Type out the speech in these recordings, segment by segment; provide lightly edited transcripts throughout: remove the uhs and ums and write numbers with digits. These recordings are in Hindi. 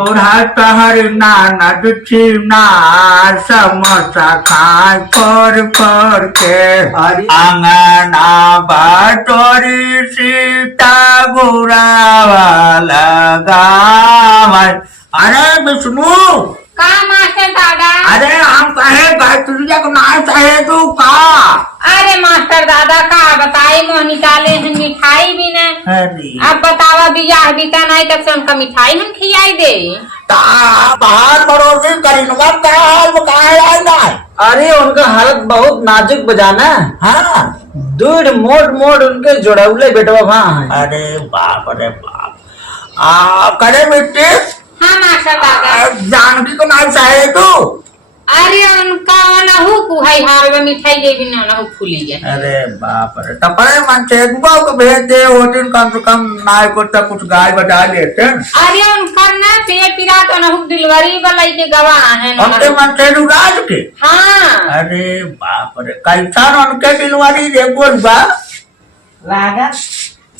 बूढ़ा तहर नानद छीना समोसा खाए कर के अंगना बाटोरी सीता गुरावा लगावा। अरे विष्णु का मास्टर दादा? अरे हम कहे गायत्री को ना चाहे तू का? अरे मास्टर दादा का बताई मोह निकाले हैं मिठाई भी ने। अब बतावा बियाह बीता नहीं तक से उनका मिठाई हम खिलाई दे। बाहर पड़ोसी करीनवा का हाल बताया। अरे उनका हालत बहुत नाजुक बजाना। हाँ दूध मोड़ मोड़ उनके जोड़ौले बेटवा वहाँ। अरे बाप रे बाप। करे बेटे। हाँ मास्टर दादा। जानकी को ना चाहे तू? अरे उनका नहु कुहाई हाल में मिठाई दे भी ना नहु फूली है। अरे बाप रे तपरे मन चेकबा को भेज दे होटिन कम से कम नाय को तक कुछ गाय बजा लेते। अरे उनका ना पेट पीड़ा तो नहु डिलीवरी वाला के गवाह है ना। उनके मन से राज के। हाँ अरे बाप रे कैसा उनके डिलीवरी देखो बा लागत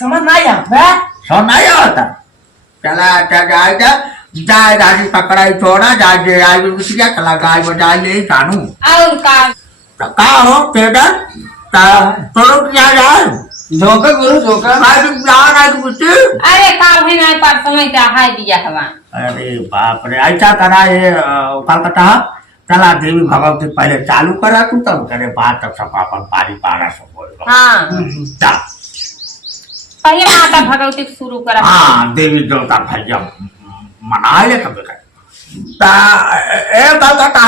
समझ नहीं आता। सुनाई आता। चला जाएगा जाए गाड़ी पकड़ाई छोड़ा जाए आई बिटिया कला गाय बजा ले जानू। और का हो टेडर तोड़ क्या जाए धोखा गुरु धोखा। अरे काल है ना परसों में क्या हाय दिया हवा। अरे बाप रे ऐसा करा ये कलकत्ता चला देवी भगवती पहले चालू करा तू तब करे बात तब सब अपन पारी पारा सब बोल। हाँ पहले माता भगवती शुरू करा। हाँ देवी देवता भैया मना ले कब कलकत्ता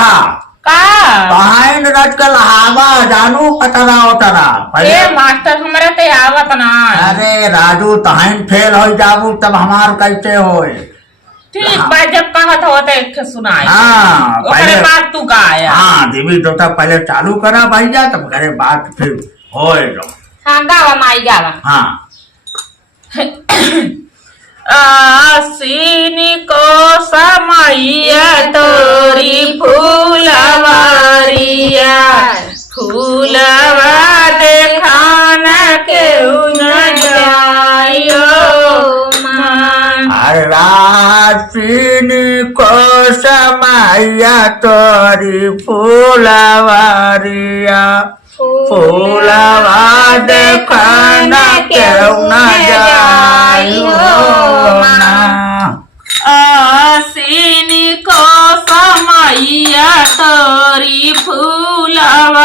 बहन रच कल हवा जानू पतरा उतरा मास्टर हमारे ते आवत ना। अरे राजू तहन फेल हो जाबू तब हमार कैसे हो। ठीक बा जब कहत हो तो एक सुनाई। हाँ पहले बात तू गाया। हाँ देवी देवता पहले चालू करा भैया तब करे बात फिर हो। हाँ गावा माई गावा। हाँ आसीन को समैया तोरी फूलवारिया फूलवा देखाना केहू न जाइयो रासीन को समैया तोरी फूलवारिया फूलवा देखना क्यों न जाइयो ना। आसीन को समैया तोरी फूलवारिया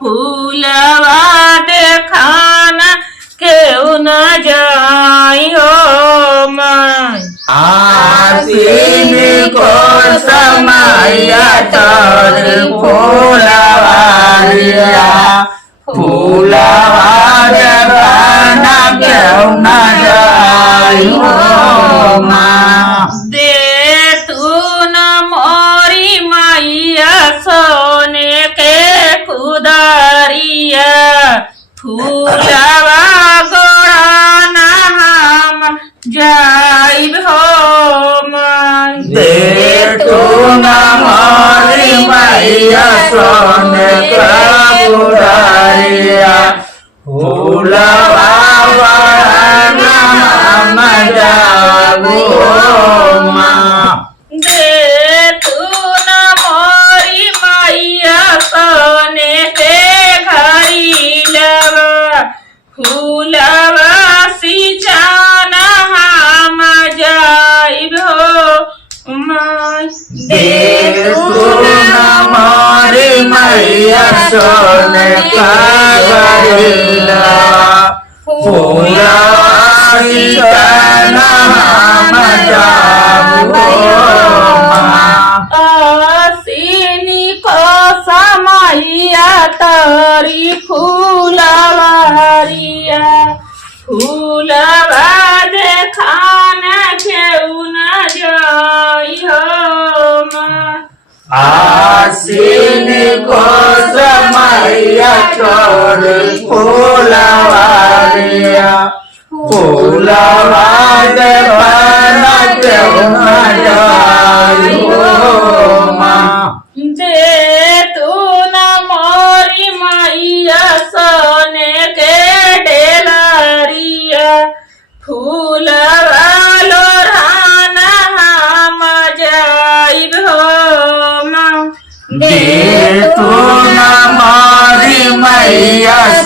फूलवा देखना क्यों न जाइयो आसीन को समैया तोरी फूलवारिया फूलवा देखना क्यों न जाइयो माँ। दे तू न मोरी मैया सोने के कुदारिया फूलवा गोड़ाना हम जाइब हो दे तू न मोरी मैया सोने का कुदारिया फूलवा गोड़ाना हम जाइबो माँ। दे तू न मोरी मैया सोने के घड़ी लवा फूलवा सिंचाना हम जाइब हो दे तू न मोरी मैया सोने का गरीला फूलवा सिंचाना हम जाइबो माँ। आसीन को समैया तोरी फूलवारिया फूलवा देखाना केहू न जाइयो आसीन को समैया तोरी फूलवारिया फूलवा देखना क्यों न जाइयो माँ। दे तू न मोरी मैया सोने के डेलरिया फूलवा लोढ़ा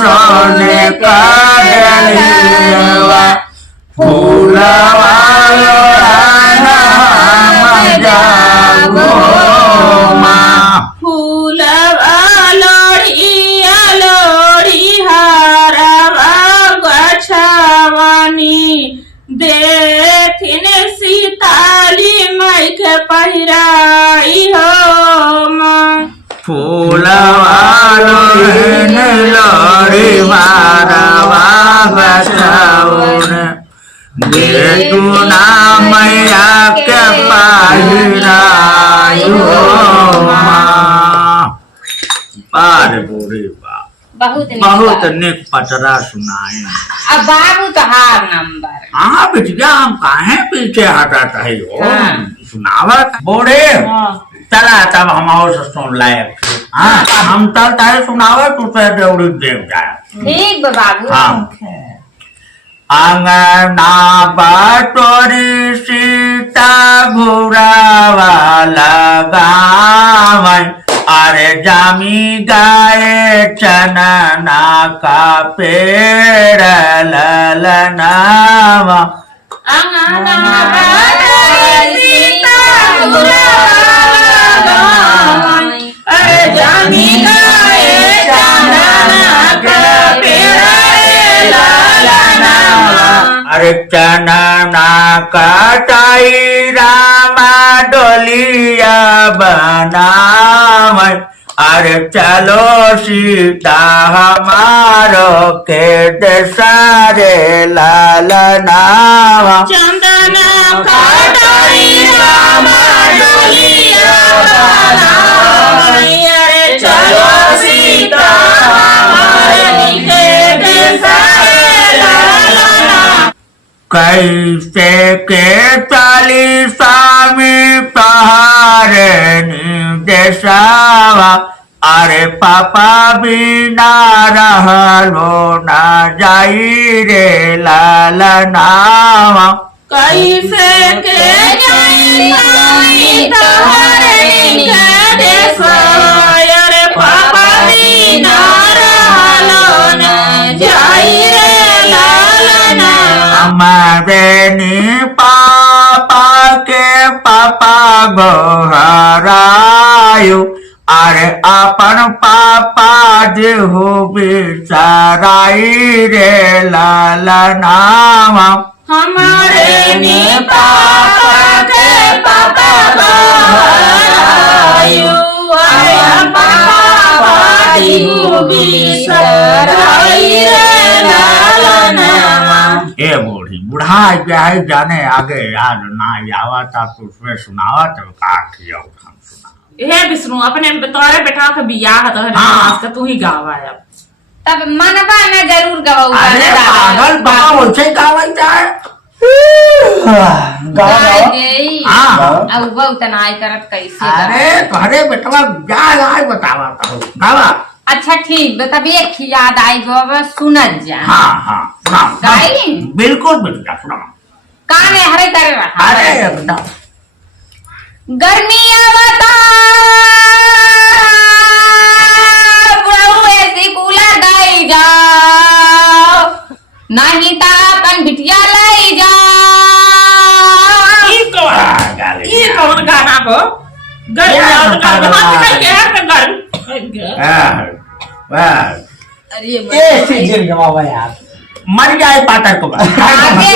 सोने का डलिया फूलवा लोढ़ाना जागो माँ फूलवा लोढ़िया लोढ़ी हारवा गछवानी देखिन सीताली माई के पहिराई हो माँ फूलवा लोढ़िन लोढ़ी मारवा गछौन देखुना मैया के पहिराई हो माँ बार बोरे बा बहुत नीक बहुत बात। निक पचरा सुनाए अब बाबू तो हार नंबर हाँ बिटिया हम काहे पीछे हटत है हो हाँ। सुनावत बोरे चला तब हम और से सुन लाए हाँ हम चलता है सुनावत उसे दौड़ी देव जाए ठीक बा बाबू हाँ अंगना बटोरी सीता घुरावा लगावै अरे जामी गाए चनना का पेड़ ललनावा अंगना बाटोरी सीता घुरावा अरे जामी गाए चनना का पेड़ ललनावा अरे चनना कटाई रामा डोलिया बनावै अरे चलो सीता हमारो के सारे लालनावा चंदना कटाई रामा डोलिया बनावै अरे चलो सीता हमारे निकेत सारे लालना कैसे के चालीसा में पहाड़े निर्देशावा अरे पापा बिना रहलो ना जाई रे लालनावा कैसे के जाई तोहरे निकेत अरे पापा बिना रहलो न जाई रे लालना हमारे नी पापा के पापा गोहरायु अरे अपन पापा देहु बिचाराई रे लालनावा हमारे नी पापा के पापा गहरायु अरे पापा दिहु बिसराई रे लालना ए बूढ़ी बुढ़ा क्या है जाने आगे याद ना आवा था तो उसमें सुनावा तो का किया हम सुना हे विष्णु अपने तोरे बेटा के बियाह तो हाँ। है तू ही गावा अब तब मनवा में जरूर गवाऊ अरे पागल बाबा वैसे गावा जाए गाय गई हाँ। अब बहुत तनाई करत कैसे अरे तुम्हारे बेटवा जा आए बतावा तो गावा अच्छा ठीक बा तब एक ही याद आई गो अब सुनत जा हाँ हाँ सुनाओ गाई? बिल्कुल बिल्कुल सुनाओ काने हरे करे रहा अरे एकदम गर्मी आवता बुढ़ऊ ऐसी कूलर गाई जाओ नहीं ता अपन बिटिया लाई जाओ ई कौन गाना को गर्मी और का हाथ के हाथ में गर्म ए सीजन गवावा यार मर जाए पातर को बस। आगे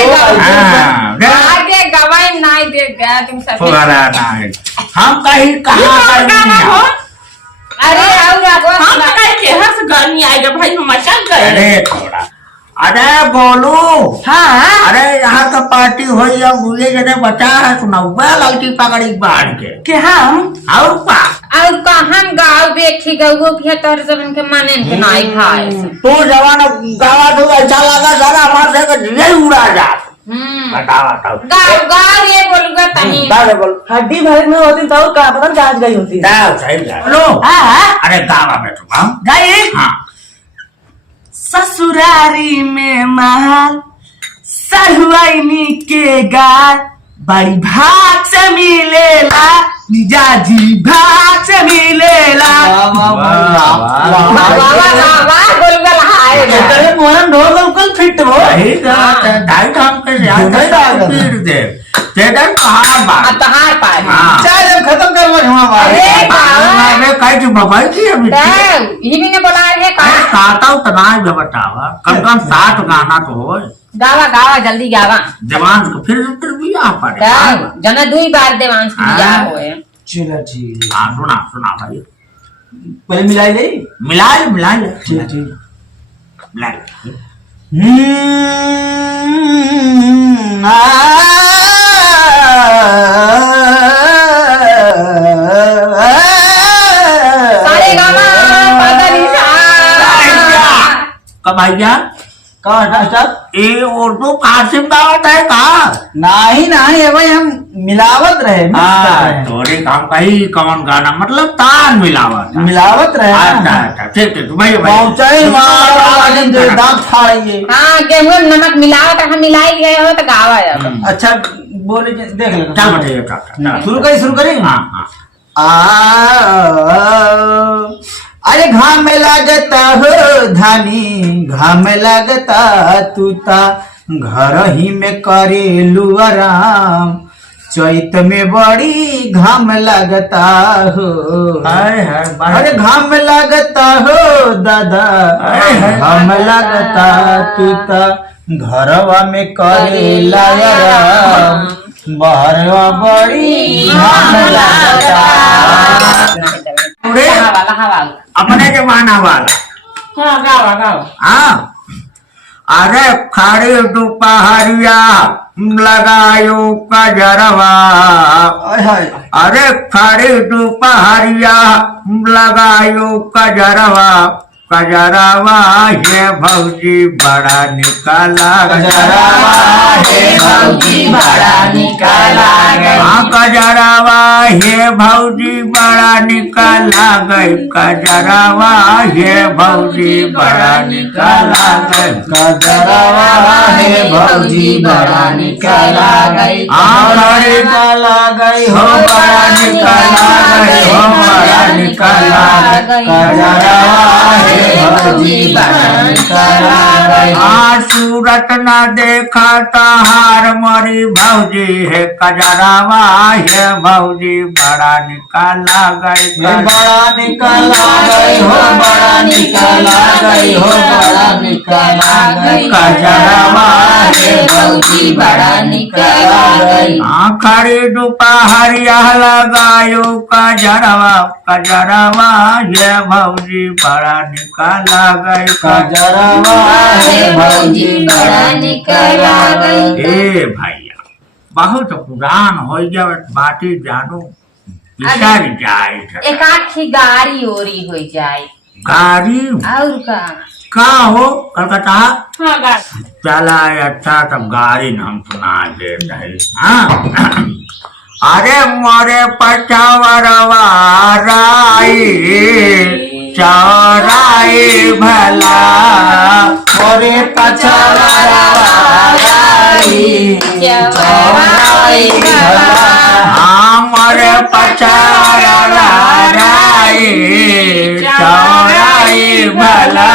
हाँ, आगे गवाई नहीं दे गया तुम सब फुहारा नहीं। हम कहीं कहाँ गाना हो अरे और आगो हम कहीं के हाथ गर्मी आएगा भाई हम मचा गए अरे थोड़ा अरे बोलू हाँ अरे यहाँ का पार्टी हो या मुझे जने बचा है सुनाऊंगा लालची पकड़ी बाढ़ के हम और पा और कहाँ गाँव देखी गऊ भी तोर जबन के माने के नहीं खाए तू जवान गावा तो अच्छा लगा सारा हमारे से नहीं उड़ा जा बतावा तो गाँव गाँव ये बोलूंगा तनी दादा बोल हड्डी भर में होती तो का पता गाज गई होती है दाल सही लो अरे गावा में तो हम गई हाँ ससुरारी में महल सहुआइनी के गाल बड़ी भाग से मिलेला निजाजी भाग से मिलेला वाह वाह वाह बोलूंगा हाय आए तेरे मोहन ढोल कल फिट हो वही ढाई धाम के पीर दे तेरे कहाँ बात अब तहार पाए हाँ। चाय जब खत्म कर अरे बाबा मैं कहीं की बबाई की अभी ये भी ने बोला है का गाता उतना ही बतावा कम कम 7 गाना तो हो गावा गावा जल्दी गावा जवान को फिर भी आ पड़े जना 2 बार देवांश की जा होए चलो ठीक हाँ सुना भाई पहले मिलाई ले मिला ठीक मिला सारे गावा पगली सा कमाइया कहा ये उर्दू कासिम दावत है कहा नहीं है भाई हम मिलावत रहे थोड़े काम का ही कौन गाना मतलब तान मिलावत मिलावत रहे अच्छा ठीक भाई पहुंचाई दांत फाड़ेंगे हाँ गेहूं में नमक मिलाओ तो हम मिलाई गए हो तो गावा अब अच्छा बोले देख ले चल बताइए शुरू करें हाँ अरे घाम लगता हो धानी घाम लगता तूता घर ही में करेलू आराम चैत में बड़ी घाम लगता हो अरे घाम लगता हो दादा घाम लगता तूता घरवा में करेला आराम बहरवा बड़ी घाम लगता अपने जमाना वाला हाँ गावा हाँ अरे खड़ी दोपहरिया लगायो कजरवा अरे खड़ी दोपहरिया लगायो कजरवा ये भौजी बड़ा निकाला कजरवा हे भौजी बड़ा निकाला हाँ कजरवा हे भौजी बड़ा निकाला गई कजरवा हे भौजी बड़ा निकाला गई कजरवा हे भौजी बड़ा निकाला गई निकाला गई हो बड़ा निकाला गई हो बड़ा निकाला कजरवा हे भौजी बड़ा निकाला गई सूरत न देखा तहार मरी भौजी है कजरावा हे भौजी बड़ा निकाला गई बड़ा निकाला गई हो बड़ा निकाला गई हो बड़ा निकाला गई कजरावा हे भौजी बड़ा निकाला गई खड़ी दोपहरिया लगायो कजरवा ये भौजी बड़ा निकाला गई कजरवा हे भौजी बड़ा निकाला गई ए भैया बहुत पुरान हो गया बाटी जानो बिसर जाए एक आखी गाड़ी ओरी हो जाए गाड़ी और का हो कलकत्ता हाँ गावा चला अच्छा तब गाड़ी हम सुना दे रहे हाँ अरे मोरे पचावरवा राई चौराई भला मोरे पचावरवा राई चौराई भला मोरे पचावरवा राई चौराई भला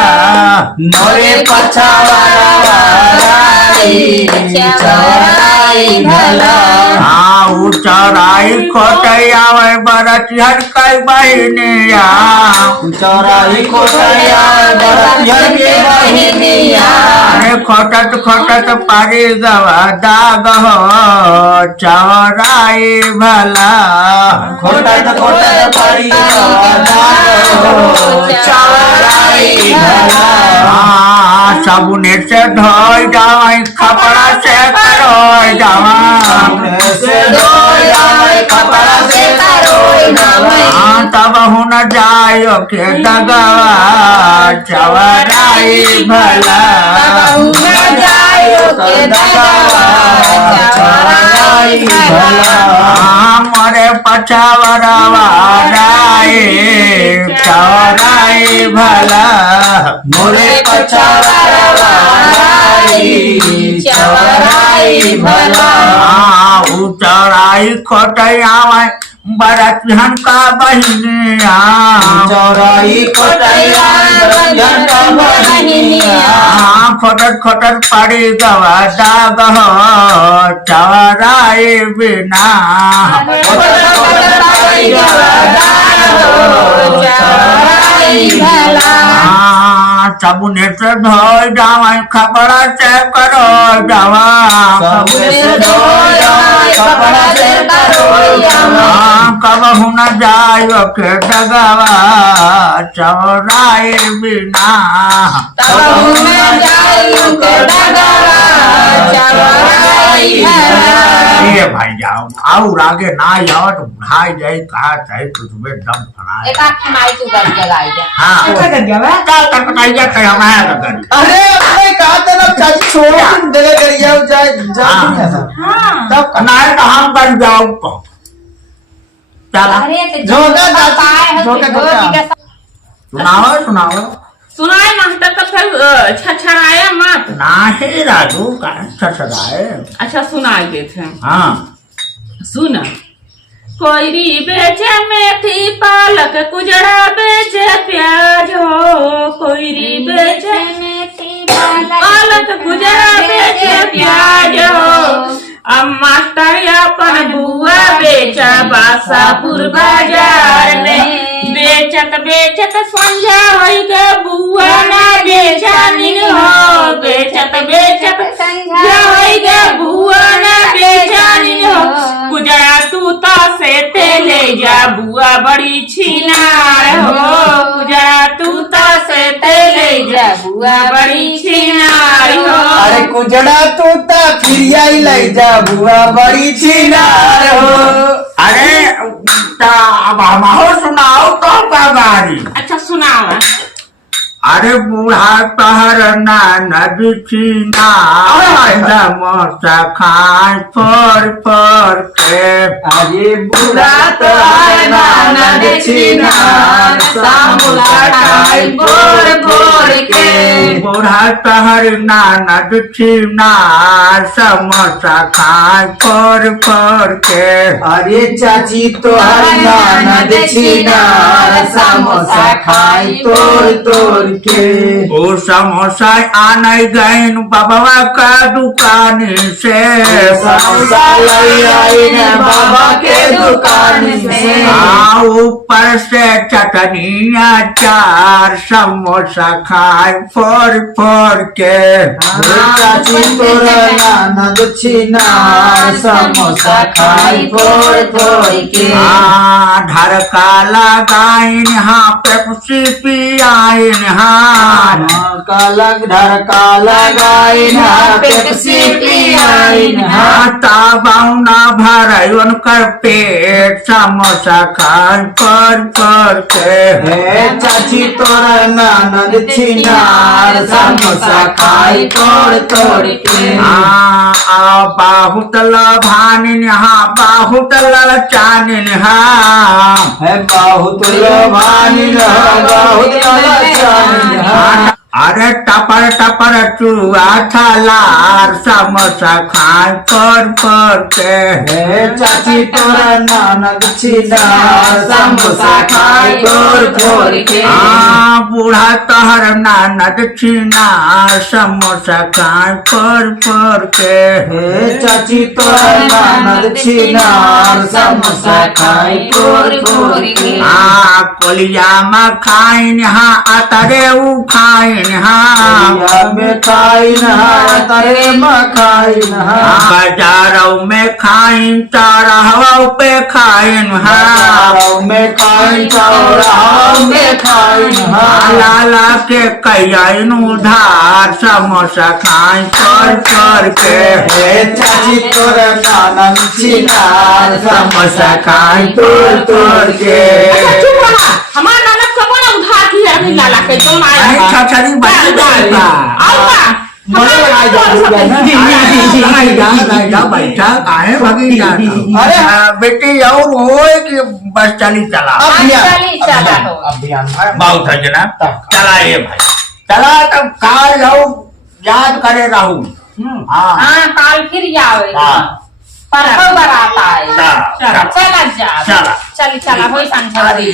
मोरे पचावरवा राई चौराई भला चौराई कोटैया बरतिहर कई बहनिया चौराई कोटैया बरतिहर के बहनिया अरे खोटत पारी गवा दाग हो चौराई भला खोटत पारी गवा दाग हो चौराई भला साबुने से धोई जावाई कपड़ा से करोई जावा कपड़ा से तब हुन जायो के दगवा चौराई भला चौराई भला मोरे पचावरवा राई चौराई भला मोरे पचावरवा राई चौराई भला चौराई खोटैया बरतिहन का बहिनिया चौराई कटैया बरतिहन का बहिनिया खटट खटट पड़ी गवा दाग हो चौराए बिना सबने से धो जावा खपड़ा से करो जावा कब न जायो के डगवा चौराए बिना ये भाई जाओ आओ आगे ना जाओ तो भाई जाए कहा चाहे कुछ में दम फना हाँ क्या करना जाता है हमारा घर अरे मैं कहा था ना चाची छोड़ो तुम जगह कर जाओ जा तब ना है तो हम कर जाओ तो चला सुनाओ सुनाए मास्टर का फिर छछड़ाया मत। ना है राजू का छछड़ाए। अच्छा सुनाए देते। हाँ सुना। कोयरी बेचे मेथी पालक कुजड़ा बेचे प्याज हो कोयरी बेचे मेथी पालक कुजड़ा बेचे प्याज हो अब मास्टर अपन बुआ बेचा बासापुर बाजार में बेचत बेचत संझा होई गे बुआ ना बेचा निन हो बेचत बेचत संझा होई गे बुआ ना बेचा निन हो गुजरा तू तो से ते ले जा बुआ बड़ी छिनार हो गुजरा तू तो से ते ले जा बुआ बड़ी छिनार हो। अरे कुजड़ा तू तो फिर आई ले जा बुआ बड़ी छिनार हो। अरे अब हमारो सुनाओ तो बाबारी। अच्छा सुनावा। अरे बूढ़ा तहर ना नदी छीना समोसा खाए फोर के अरे बूढ़ा तहर ना नदी छीना समोसा खाए फोर के बूढ़ा तहर ना नदी छीना समोसा खाए फोर के अरे चाची तोहर ना नदी छीना समोसा खाए तोड़ के ओ समोसा आने गए बाबा का दुकान से समोसा लाई आई ने बाबा के दुकान से ऊपर से चटनी अचार समोसा खाए फोर के चाची तोरा ननद छिना समोसा खाई फोड़ के ढर काला गाइन हाँ पेप्सी पियाइन हाँ कालक ढर काला गाइन हाँ पेप्सी पियाइन हाँ ताबाउना भराई उनकर पेट समोसा खाए फोर के हे चाची तोरा ननद छिना समोसा खाई तोड़ के बहुत लभानिन हाँ बहुत ललचानिन हाँ है बहुत लोभानिन बहुत ललचानिन हाँ अरे टपर चुआ थलार समोसा खाए फोर के हे चाची तोरा ननद छिना समोसा खाई फोड़ के बूढ़ा तहर ननद छिना समोसा खाए फोर के हे चाची तोरा ननद छिना समोसा खाई फोड़ के कोलिया में खाइन हाँ अतरे उ खाइन हाँ में खाइन हाँ तरे में खाइन हाँ बाजारों में खाइन चौराहों पे खाइन हाँ में खाइन चौराहों में खाइन हाँ लाला के कईन उधार समोसा खाइन फोर के हे चाची तोरा ननद छिना समोसा खाई तोड़ के हमारा नानक को बोला उधार किया नहीं लाला के कौन आया छछरी बच्ची जाएगा आऊंगा मजे लगाई जा बैठा काहे भगी जाता अरे बेटी और होए कि बस चली चला अभियान बहुत है जनाब चला ये भाई चला तब काल जाओ याद करे रहूं हाँ काल फिर जाओ परसों बरात आए चला जा चला। चली चला होई संझा दी